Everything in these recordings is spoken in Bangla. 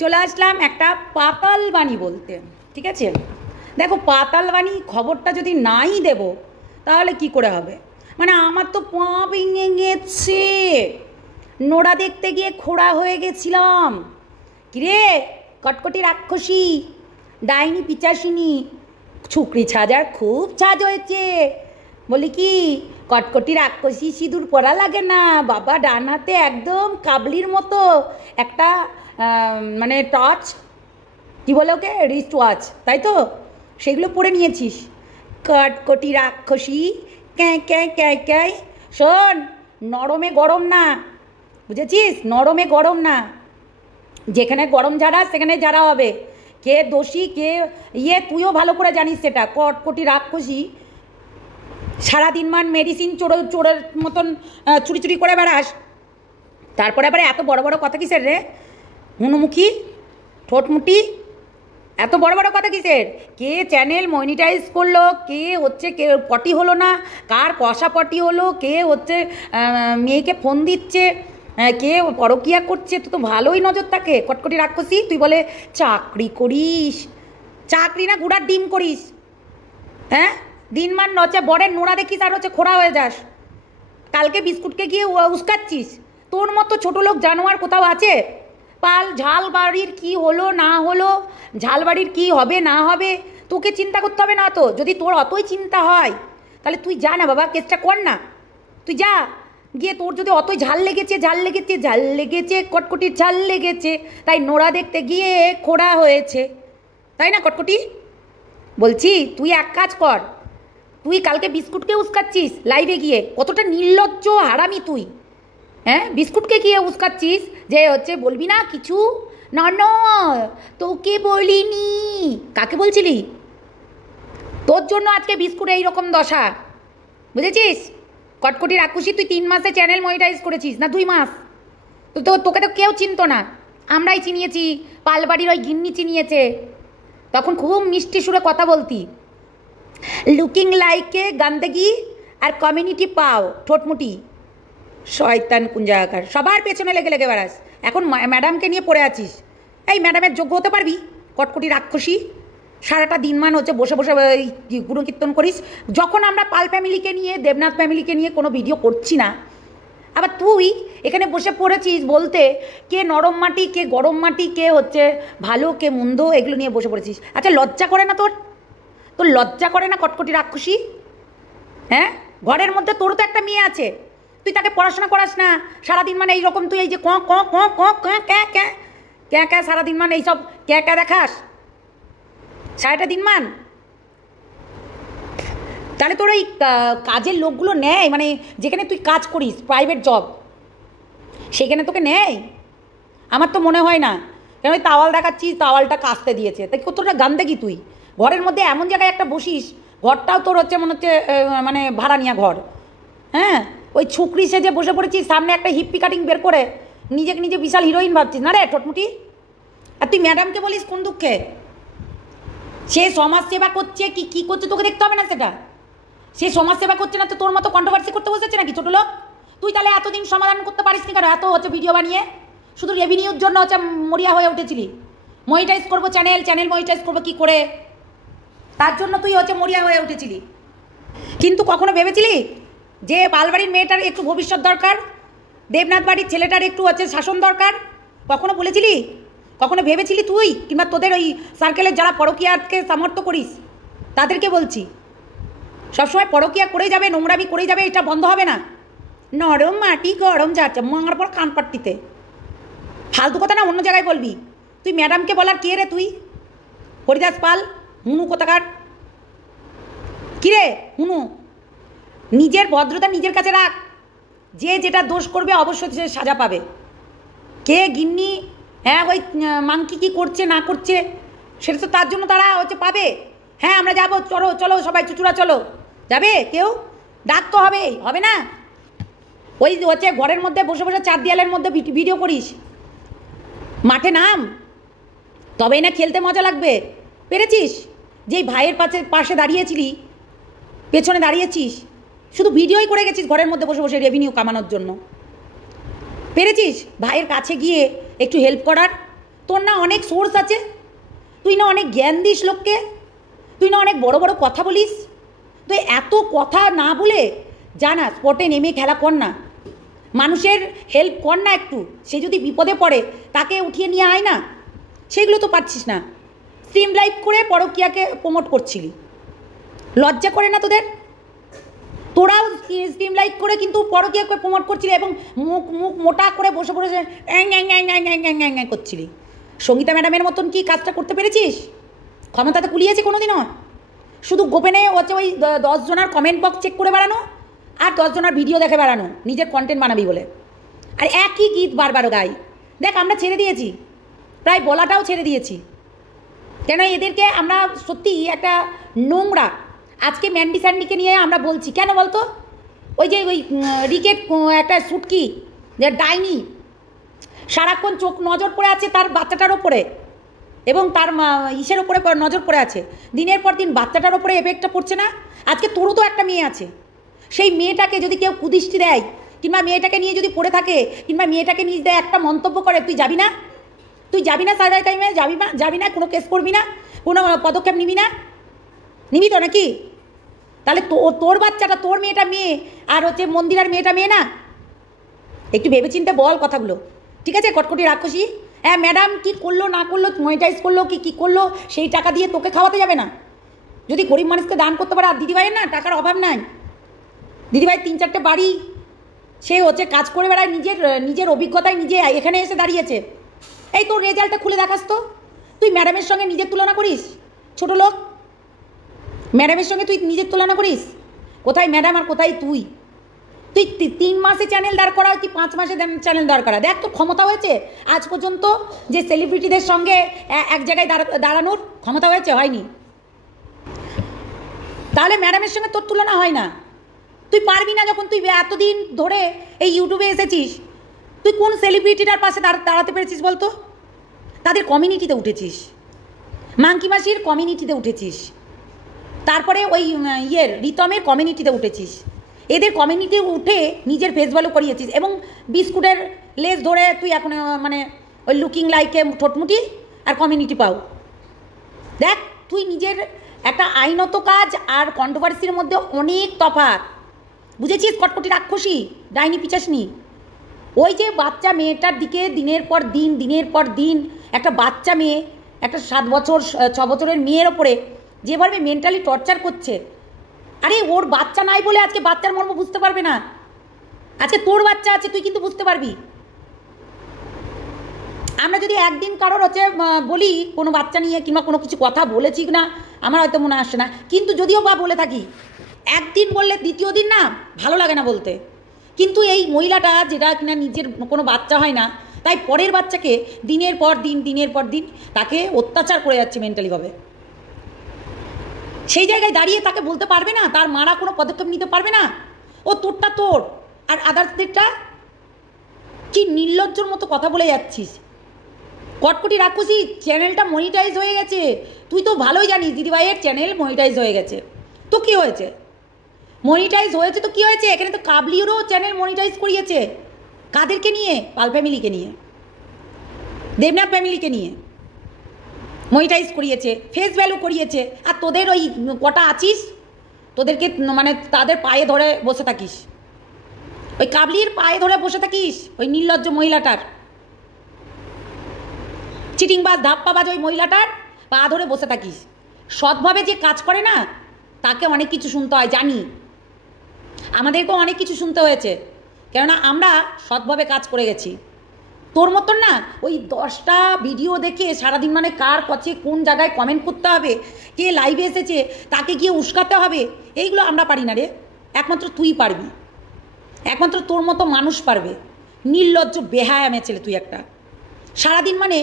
চলে আসলাম একটা পাতালবাণী বলতে। ঠিক আছে, দেখো পাতালবাণী খবরটা যদি নাই দেব তাহলে কি করে হবে। মানে আমার তো পা ভেঙে গেছে, নোড়া দেখতে গিয়ে খোড়া হয়ে গেছিলাম। কিরে কটকটি রাক্ষসী, ডাইনি পিচাসিনী, ছুকরি ছাজার খুব ছাজ হয়েছে। বলি কি কটকটি রাক্ষসী সিঁদুর পরা লাগে না বাবা, ডান হাতে একদম কাবলির মতো একটা মানে টর্চ, কী বলে ওকে, রিস্ট ওয়াচ, তাই তো সেগুলো পরে নিয়েছিস। কটকটি রাক্ষসী ক্যাঁ ক্যাঁ ক্যাঁ ক্যাঁ। শোন, নরমে গরম না, বুঝেছিস, নরমে গরম না, যেখানে গরম ঝাড়া সেখানে ঝাড়া হবে। কে দোষী কে তুইও ভালো করে জানিস সেটা। কটকটি রাক্ষসী সারাদিন মান মেডিসিন চোরের মতন চুরি চুরি করে বেড়াস, তারপরে আবার এত বড় বড় কথা কিসের রে হুনুমুখী ঠোঁটমুটি, এত বড় বড় কথা কিসের? কে চ্যানেল মনিটাইজ করলো, কে হচ্ছে কে পটি হলো না, কার কষা পটি হলো, কে হচ্ছে মেয়েকে ফোন দিচ্ছে, কে পরকিয়া করছে, তো তো ভালোই নজর থাকে। কটকটি রাক্ষসী তুই বলে চাকরি করিস, চাকরি না গুড়ার ডিম করিস, হ্যাঁ দিনমান হচ্ছে বরের নোড়া দেখিস আর হচ্ছে খোড়া হয়ে যাস। কালকে বিস্কুটকে গিয়ে উস্কাচ্ছিস। তোর মতো ছোটো লোক জানোয়ার কোথাও আছে? পাল ঝাল বাড়ির কী হলো না হলো, ঝাল বাড়ির কী হবে না হবে তোকে চিন্তা করতে হবে না তো। যদি তোর অতই চিন্তা হয় তাহলে তুই যা না বাবা, কেসটা কর না, তুই যা গিয়ে। তোর যদি অতই ঝাল লেগেছে ঝাল লেগেছে ঝাল লেগেছে কটকটির ঝাল লেগেছে, তাই নোড়া দেখতে গিয়ে খোড়া হয়েছে, তাই না কটকটি? বলছি তুই এক কাজ কর, তুই কালকে বিস্কুটকে উস্কাচ্ছিস লাইভে গিয়ে, কতটা নির্লজ্জ হারামি তুই। হ্যাঁ বিস্কুটকে গিয়ে উস্কাচ্ছিস যে হচ্ছে বলবি না কিছু, না না তোকে বলিনি, কাকে বলছিলি? তোর জন্য আজকে বিস্কুট এইরকম দশা, বুঝেছিস? কটকটি রাক্ষসী তুই 3 মাসে চ্যানেল মনিটাইজ করেছিস না 2 মাস, তো তোকে তো কেউ চিনতো না, আমরাই চিনিয়েছি, পালবাড়ির ওই গিন্নি চিনিয়েছে। তখন খুব মিষ্টি সুরে কথা বলতি, লুকিং লাইকে গান্দেগি আর কমিউনিটি পাও ঠোঁটমুটি শয়তান কুঞ্জাকার, সবার পেছনে লেগে লেগে বেড়াস। এখন ম্যাডামকে নিয়ে পড়ে আছিস, এই ম্যাডামের যোগ্য হতে পারবি? কটকটি রাক্ষসী সারাটা দিনমান হচ্ছে বসে বসে গুণকীর্তন করিস। যখন আমরা পাল ফ্যামিলিকে নিয়ে দেবনাথ ফ্যামিলিকে নিয়ে কোনো ভিডিও করছি না, আবার তুই এখানে বসে পড়েছিস বলতে কে নরম মাটি কে গরম মাটি, কে হচ্ছে ভালো কে মন্দ, এগুলো নিয়ে বসে পড়েছিস। আচ্ছা লজ্জা করে না তোর? তোর লজ্জা করে না কটকটি রাক্ষসী? হ্যাঁ ঘরের মধ্যে তোরও তো একটা মেয়ে আছে, তুই তাকে পড়াশোনা করাস না সারাদিন, মানে এইরকম তুই এই যে ক ক ক ক ক্যাঁ ক্যাঁ ক্যাঁ ক্যাঁ ক্যাঁ সারাদিন মানে এইসব ক্যাঁ ক্যাঁ দেখাস সারাটা দিন মান। তাহলে তোর ওই কাজের লোকগুলো নেয়, মানে যেখানে তুই কাজ করিস প্রাইভেট জব, সেখানে তোকে নেয়? আমার তো মনে হয় না, কেন ওই তাওয়াল দেখাচ্ছিস, তাওয়ালটা কাচতে দিয়েছে, তাই কতটা গান্দেগি তুই। ঘরের মধ্যে এমন জায়গায় একটা বসিস, ঘরটাও তোর হচ্ছে মনে হচ্ছে মানে ভাড়া নিয়া ঘর। হ্যাঁ ওই ছুকরি সেজে বসে পড়েছিস সামনে একটা হিপ্পি কাটিং বের করে, নিজেকে নিজে বিশাল হিরোইন ভাবছিস না রে ঠোঁটমুটি। আর তুই ম্যাডামকে বলিস কোন দুঃখে? সে সমাজসেবা করছে কি কী করছে তোকে দেখতে হবে না সেটা? সে সমাজসেবা করছে না তো তোর মতো কন্ট্রোভার্সি করতে বসেছে নাকি ছোটো লোক? তুই তাহলে এতদিন সমাধান করতে পারিস নি কেন? এত হচ্ছে ভিডিও বানিয়ে শুধু রেভিনিউর জন্য হচ্ছে মরিয়া হয়ে উঠেছিলি। মনিটাইজ করবো চ্যানেল মনিটাইজ করবো কী করে, তার জন্য তুই হচ্ছে মরিয়া হয়ে উঠেছিলি। কিন্তু কখনো ভেবেছিলি যে পালবাড়ির মেয়েটার একটু ভবিষ্যৎ দরকার, দেবনাথ বাড়ির ছেলেটার একটু হচ্ছে শাসন দরকার? কখনো বলেছিলি? কখনো ভেবেছিলি তুই? কিংবা তোদের ওই সার্কেলের যারা পরকীয়াকে সামর্থ্য করিস তাদেরকে বলছি, সবসময় পরকীয়া করেই যাবে, নোংরামি করেই যাবে, এটা বন্ধ হবে না। নরম মাটি গরম যাচ্ছে মাঙার পর কান পাট্টিতে, ফালতু কথা না অন্য জায়গায় বলবি। তুই ম্যাডামকে বলার কে রে তুই? হরিদাস পাল হুনু কোথাকার, কী রে হুনু? নিজের ভদ্রতা নিজের কাছে রাখ, যে যেটা দোষ করবে অবশ্যই সে সাজা পাবে। কে গিন্নি হ্যাঁ ওই মাংকি কী করছে না করছে সেটা তো তার জন্য তারা হচ্ছে পাবে। হ্যাঁ আমরা যাবো, চলো চলো সবাই চুচুরা চলো, যাবে কেউ? ডাক তো হবেই, হবে না? ওই হচ্ছে ঘরের মধ্যে বসে বসে 4 দেয়ালের মধ্যে ভিডিও করিস, মাঠে নাম, তবেই না খেলতে মজা লাগবে। পেরেছিস? যেই ভাইয়ের পাশে দাঁড়িয়েছিলি, পেছনে দাঁড়িয়েছিস, শুধু ভিডিওই করে গেছিস ঘরের মধ্যে বসে বসে রেভিনিউ কামানোর জন্য। পেরেছিস ভাইয়ের কাছে গিয়ে একটু হেল্প করার? তোর না অনেক সোর্স আছে, তুই না অনেক জ্ঞান দিস লোককে, তুই না অনেক বড় বড় কথা বলিস। তুই এত কথা না বলে জানা স্পটে নেমে খেলা কর না, মানুষের হেল্প কর না একটু। সে যদি বিপদে পড়ে তাকে উঠিয়ে নিয়ে আয় না, সেগুলো তো পারছিস না। স্ট্রিম লাইভ করে পরকীয়াকে প্রমোট করছিলি, লজ্জা করে না তোদের? তোরাও স্ট্রিম লাইভ করে কিন্তু পরকীয়াকে প্রমোট করছিলি এবং মুখ মুখ মোটা করে বসে বসে করছিলি। সঙ্গীতা ম্যাডামের মতন কি কাজটা করতে পেরেছিস? ক্ষমতাতে কুলিয়েছে কোনো দিনও? শুধু গোপনে হচ্ছে ওই 10 জনের কমেন্ট বক্স চেক করে বেড়ানো আর 10 জনের ভিডিও দেখে বেড়ানো, নিজের কন্টেন্ট বানাবি বলে। আর একই গীত বারবার গাই। দেখ আমরা ছেড়ে দিয়েছি, প্রায় বলাটাও ছেড়ে দিয়েছি, কেন এদেরকে আমরা সত্যি একটা নোংরা। আজকে ম্যান্ডি স্যান্ডিকে নিয়ে আমরা বলছি কেন বলতো? ওই যে ওই রিকেট একটা সুটকি যে ডাইনি, সারাক্ষণ চোখ নজর পড়ে আছে তার বাচ্চাটার ওপরে এবং তার ইসের ওপরে নজর পড়ে আছে, দিনের পর দিন বাচ্চাটার ওপরে এফেক্টটা পড়ছে না? আজকে তোরও তো একটা মেয়ে আছে, সেই মেয়েটাকে যদি কেউ কুদৃষ্টি দেয় কিংবা মেয়েটাকে নিয়ে যদি পড়ে থাকে কিংবা মেয়েটাকে নিয়ে দেয় একটা মন্তব্য করে, তুই যাবি না? তুই যাবি না সাইবার ক্রাইমে? যাবি না? কোনো কেস করবি না? কোনো পদক্ষেপ নিবি না? নিবি তো নাকি? তাহলে তোর বাচ্চাটা, তোর মেয়েটা মেয়ে আর হচ্ছে মন্দিরার মেয়েটা মেয়ে না? একটু ভেবেচিন্তে বল কথাগুলো, ঠিক আছে? কটকটি রাক্ষসী। হ্যাঁ ম্যাডাম কী করলো না করলো, মনিটাইজ করলো কি করলো, সেই টাকা দিয়ে তোকে খাওয়াতে যাবে না? যদি গরিব মানুষকে দান করতে পারে। আর দিদিভাইয়ের না টাকার অভাব নাই, দিদিভাই 3-4টে বাড়ি, সে হচ্ছে কাজ করে বেড়ায়, নিজের অভিজ্ঞতায় নিজে এখানে এসে দাঁড়িয়েছে। এই তোর রেজাল্টটা খুলে দেখাস তো, তুই ম্যাডামের সঙ্গে নিজের তুলনা করিস? ছোটো লোক, ম্যাডামের সঙ্গে তুই নিজের তুলনা করিস? কোথায় ম্যাডাম আর কোথায় তুই? তুই 3 মাসে চ্যানেল দাঁড় করা কি 5 মাসে চ্যানেল দাঁড় করা? দেখ তোর ক্ষমতা হয়েছে আজ পর্যন্ত যে সেলিব্রিটিদের সঙ্গে এক জায়গায় দাঁড়ানোর ক্ষমতা হয়েছে? হয়নি। তাহলে ম্যাডামের সঙ্গে তোর তুলনা হয় না। তুই পারবি না যখন তুই এতদিন ধরে এই ইউটিউবে এসেছিস, তুই কোন সেলিব্রিটিটার পাশে দাঁড়াতে পেরেছিস বলতো? তাদের কমিউনিটিতে উঠেছিস, মাঙ্কি মাসির কমিউনিটিতে উঠেছিস, তারপরে ওই রিতমের কমিউনিটিতে উঠেছিস। এদের কমিউনিটি উঠে নিজের ফেস ভ্যালু করিয়েছিস এবং বিস্কুটের লেস ধরে তুই এখন মানে ওই লুকিং লাইকে ঠোঁটমুটি আর কমিউনিটি পাও। দেখ তুই নিজের একটা আইনত কাজ আর কন্ট্রোভার্সির মধ্যে অনেক তফাৎ, বুঝেছিস? কটকটি রাক্ষসী, ডাইনি পিচাসনি। ওই যে বাচ্চা মেয়েটার দিকে দিনের পর দিন একটা বাচ্চা মেয়ে, একটা 7 বছর 6 বছরের মেয়ের ওপরে যেভাবে মেন্টালি টর্চার করছে। আরে ওর বাচ্চা নাই বলে আজকে বাচ্চার মর্ম বুঝতে পারবে না। আজকে তোর বাচ্চা আছে, তুই কিন্তু বুঝতে পারবি। আমরা যদি একদিন কারোর হচ্ছে বলি কোনো বাচ্চা নিয়ে কিংবা কোনো কিছু কথা বলেছি না, আমার হয়তো মনে আসছে না, কিন্তু যদিও বা বলে থাকি, একদিন বললে দ্বিতীয় দিন না ভালো লাগে না বলতে। কিন্তু এই মহিলাটা যেটা কিনা নিজের কোনো বাচ্চা হয় না, তাই পরের বাচ্চাকে দিনের পর দিন তাকে অত্যাচার করে যাচ্ছে মেন্টালিভাবে। সেই জায়গায় দাঁড়িয়ে তাকে বলতে পারবে না, তার মারা কোনো পদক্ষেপ নিতে পারবে না? ও তোরটা তোর আর আদার্সদেরটা কি নির্লজ্জর মতো কথা বলে যাচ্ছিস। কটকটি রাক্ষসী, চ্যানেলটা মনিটাইজ হয়ে গেছে, তুই তো ভালোই জানিস দিদিভাইয়ের চ্যানেল মনিটাইজ হয়ে গেছে। তো কী হয়েছে? মনিটাইজ হয়েছে তো কী হয়েছে? এখানে তো কাবলিরও চ্যানেল মনিটাইজ করিয়েছে। কাদেরকে নিয়ে? পাল ফ্যামিলিকে নিয়ে, দেবনাথ ফ্যামিলিকে নিয়ে মনিটাইজ করিয়েছে, ফেস ভ্যালু করিয়েছে। আর তোদের ওই কটা আছিস, তোদেরকে মানে তাদের পায়ে ধরে বসে থাকিস, ওই কাবলির পায়ে ধরে বসে থাকিস, ওই নির্লজ্জ মহিলাটার, চিটিংবাজ ধাপ্পাবাজ ওই মহিলাটার পা ধরে বসে থাকিস। সৎভাবে যে কাজ করে না তাকে অনেক কিছু শুনতে হয়, জানি। আমাদেরকেও অনেক কিছু শুনতে হয়েছে, কেননা আমরা সৎভাবে কাজ করে গেছি। তোর মতন না ওই 10টা ভিডিও দেখে সারাদিন মানে কার কাছে কোন জায়গায় কমেন্ট করতে হবে, কে লাইভে এসেছে তাকে গিয়ে উস্কাতে হবে, এইগুলো আমরা পারি না রে। একমাত্র তুই পারবি, একমাত্র তোর মতো মানুষ পারবে। নির্লজ্জ বেহায়া ছেলে তুই একটা। সারাদিন মানে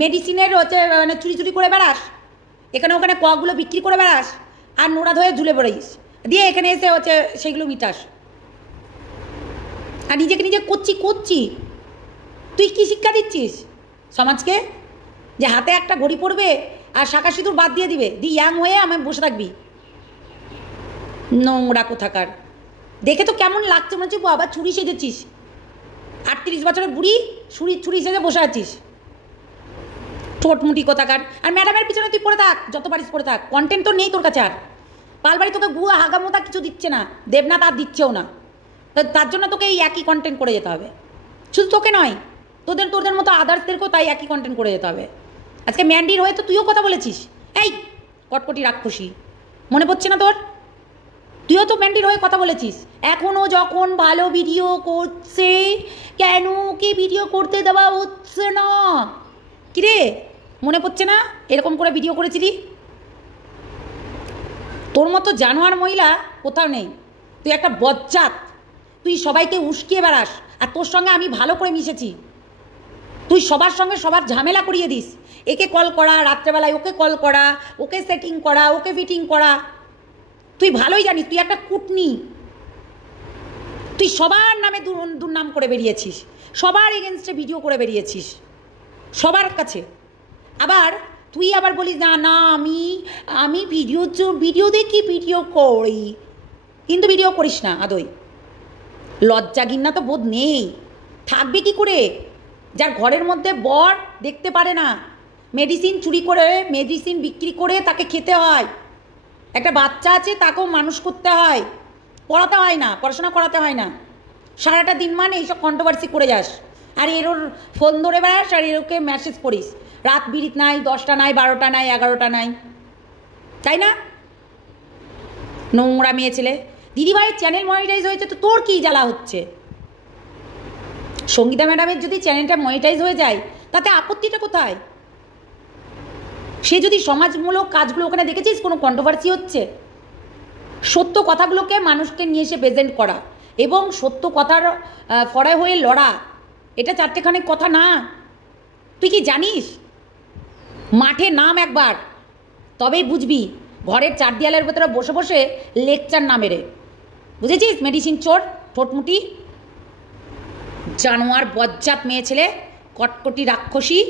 মেডিসিনের হচ্ছে মানে চুরি করে বেড়াস, এখানে ওখানে কগুলো বিক্রি করে বেড়াস আর নোড়া ধরে ঝুলে বেড়াইস, দিয়ে এখানে এসে হচ্ছে সেইগুলো মিটাস আর নিজেকে নিজে করছি। তুই কি শিক্ষা দিচ্ছিস সমাজকে? যে হাতে একটা ঘড়ি পড়বে আর শাঁখা সিঁদুর বাদ দিয়ে দিবে, ইয়াং হয়ে আমি বসে থাকবি? নোংরা কোথাকার। দেখে তো কেমন লাগছে, মনে হচ্ছে আবার চুরি সেজেছিস। 38 বছরের বুড়ি ছুরি সেজে বসে আছিস। ঠোঁটমুটি কোথাকার। আর ম্যাডামের পিছনে তুই পড়ে থাক, যত পারিস পড়ে থাক, কন্টেন্ট তো নেই তোর কাছে। আর পালবাড়ি তোকে গুয়া হাগামোতা কিছু দিচ্ছে না, দেবনাথ আর দিচ্ছেও না, তার জন্য তোকে এই একই কন্টেন্ট করে যেতে হবে। শুধু তোকে নয়, তোদের মতো আদার্সদেরকেও তাই একই কন্টেন্ট করে যেতে হবে। আজকে ম্যান্ডির হয়ে তো তুইও কথা বলেছিস, এই কটকটি রাক্ষসী, মনে পড়ছে না তোর? তুইও তো ম্যান্ডির হয়ে কথা বলেছিস। এখনও যখন ভালো ভিডিও করছে, কেন কি ভিডিও করতে দেওয়া হচ্ছে না? কিরে, মনে পড়ছে না এরকম করে ভিডিও করেছিলি? তোর মতো জানোয়ার মহিলা কোথাও নেই। তুই একটা বজ্জাত, তুই সবাইকে উস্কিয়ে বেড়াস। আর তোর সঙ্গে আমি ভালো করে মিশেছি, তুই সবার সঙ্গে সবার ঝামেলা করিয়ে দিস। একে কল করা, রাত্রেবেলায় ওকে কল করা, ওকে সেটিং করা, ওকে ফিটিং করা। তুই ভালোই জানিস তুই একটা কুটনি। তুই সবার নামে দুর্নাম করে বেরিয়েছিস, সবার এগেনস্টে ভিডিও করে বেরিয়েছিস সবার কাছে। আবার তুই আবার বলিস না না আমি ভিডিও দেখি ভিডিও করি, কিন্তু ভিডিও করিস না আদৌ। লজ্জা ঘিন্না তো বোধ নেই, থাকবে কি করে? যার ঘরের মধ্যে বর দেখতে পারে না, মেডিসিন চুরি করে মেডিসিন বিক্রি করে তাকে খেতে হয়, একটা বাচ্চা আছে তাকেও মানুষ করতে হয়, পড়াতে হয় না, পড়াশোনা করাতে হয় না, সারাটা দিন মানে এইসব কন্ট্রোভার্সি করে যাস। আর এর ফোন ধরে বেড়াস আর এরকে মেসেজ করিস, রাত বিরিত নাই, 10টা নাই, 12টা নাই, 11টা নাই, তাই না? নোংরা মেয়ে ছেলে। দিদিভাইয়ের চ্যানেল মনিটাইজ হয়েছে তো তোর কী জ্বালা হচ্ছে? সঙ্গীতা ম্যাডামের যদি চ্যানেলটা মনিটাইজ হয়ে যায় তাতে আপত্তিটা কোথায়? সে যদি সমাজমূলক কাজগুলো ওখানে দেখেছিস কোনো কন্ট্রোভার্সি হচ্ছে? সত্য কথাগুলোকে মানুষকে নিয়ে এসে প্রেজেন্ট করা এবং সত্য কথার ফড়ায় হয়ে লড়া, এটা চারটেখানিক কথা না। তুই কি জানিস? মাঠে নাম একবার, তবেই বুঝবি। ঘরের চার দেয়ালের ভেতরে বসে বসে লেকচার না মেরে, বুঝেছিস? মেডিসিন চোর, ঠোঁটমুটি, জানোয়ার, বজ্জাত মেয়ে ছেলে, কটকটি রাক্ষসী।